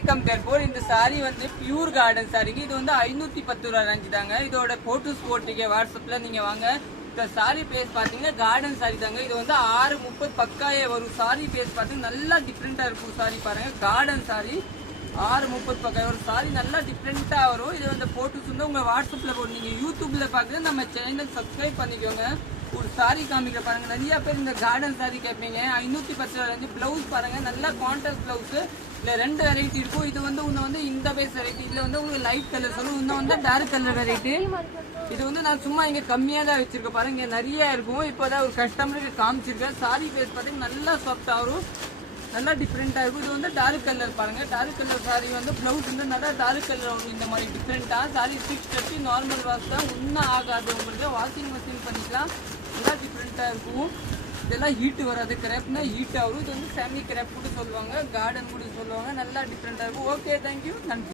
வணக்கம் தற்போது இந்த சாரி வந்து பியூர் கார்டன் சாரிங்க. இது வந்து 510 ரூபா ரேஞ்ச் தாங்க. இதோட போட்டோஸ் போட்டிருக்க வாட்ஸ்அப்ல நீங்க வாங்க. இந்த சாரி பிளேஸ் பாத்தீங்கன்னா கார்டன் சாரி தாங்க. இது வந்து 630 பக்காயே வரும். சாரி பிளேஸ் பாத்தீங்கன்னா நல்லா டிஃப்ரெண்டா இருக்கும். சாரி பாருங்க, கார்டன் சாரி 630 பக்கா ஒரு சாரி நல்லா டிஃப்ரெண்டா வரும். இது வந்து போட்டோஸ் வந்து உங்க வாட்ஸ்அப்ல போட்டு நீங்க யூடியூப்ல பாக்குறது நம்ம சேனல் சப்ஸ்கிரைப் பண்ணிக்கோங்க. ஒரு சாரி காமிக்கிற பாருங்க, நிறைய பேர் இந்த கார்டன் சாரி கேட்பீங்க. 510 ரூபா ரேஞ்சு. பிளவுஸ் பாருங்க, நல்லா கான்ட்ராஸ்ட் பிளவுஸ். இல்ல 2 வெரைட்டி இருக்கும். இது வந்து ஒன்னு வந்து இந்த பேஸ் வெரைட்டி, இதுல வந்து உங்களுக்கு லைட் கலர் சொல்லும், இன்னும் வந்து டார்க் கலர் வெரைட்டி. இது வந்து நான் சும்மா இங்க கம்மியா தான் வச்சிருக்கேன் பாருங்க, இங்க நிறைய இருக்கும். இப்போதான் ஒரு கஸ்டமருக்கு காமிச்சிருக்கேன். சாரி பேஸ் பாத்தீங்கன்னா நல்லா சாஃப்டா வரும், நல்லா டிஃப்ரெண்டா இருக்கும். இது வந்து டார்க் கலர் பாருங்க, டார்க் கலர் சாரி வந்து பிளவுஸ் வந்து நல்லா டார்க் கலர் வரும். இந்த மாதிரி டிஃப்ரெண்டா சாரி 630 நார்மல் வாஷ் தான், ஒன்னும் ஆகாது. உங்களுக்கு வாஷிங் மிஷின் பண்ணிக்கலாம். நல்லா டிஃப்ரெண்டா இருக்கும். இதெல்லாம் ஹீட் வராது. கிராப்னா ஹீட் ஆகும். இது வந்து ஃபேமிலி கிராப் கூட சொல்லுவாங்க, கார்டன் கூட சொல்லுவாங்க. நல்லா டிஃப்ரெண்டா இருக்கும். ஓகே, தேங்க்யூ, நன்றி.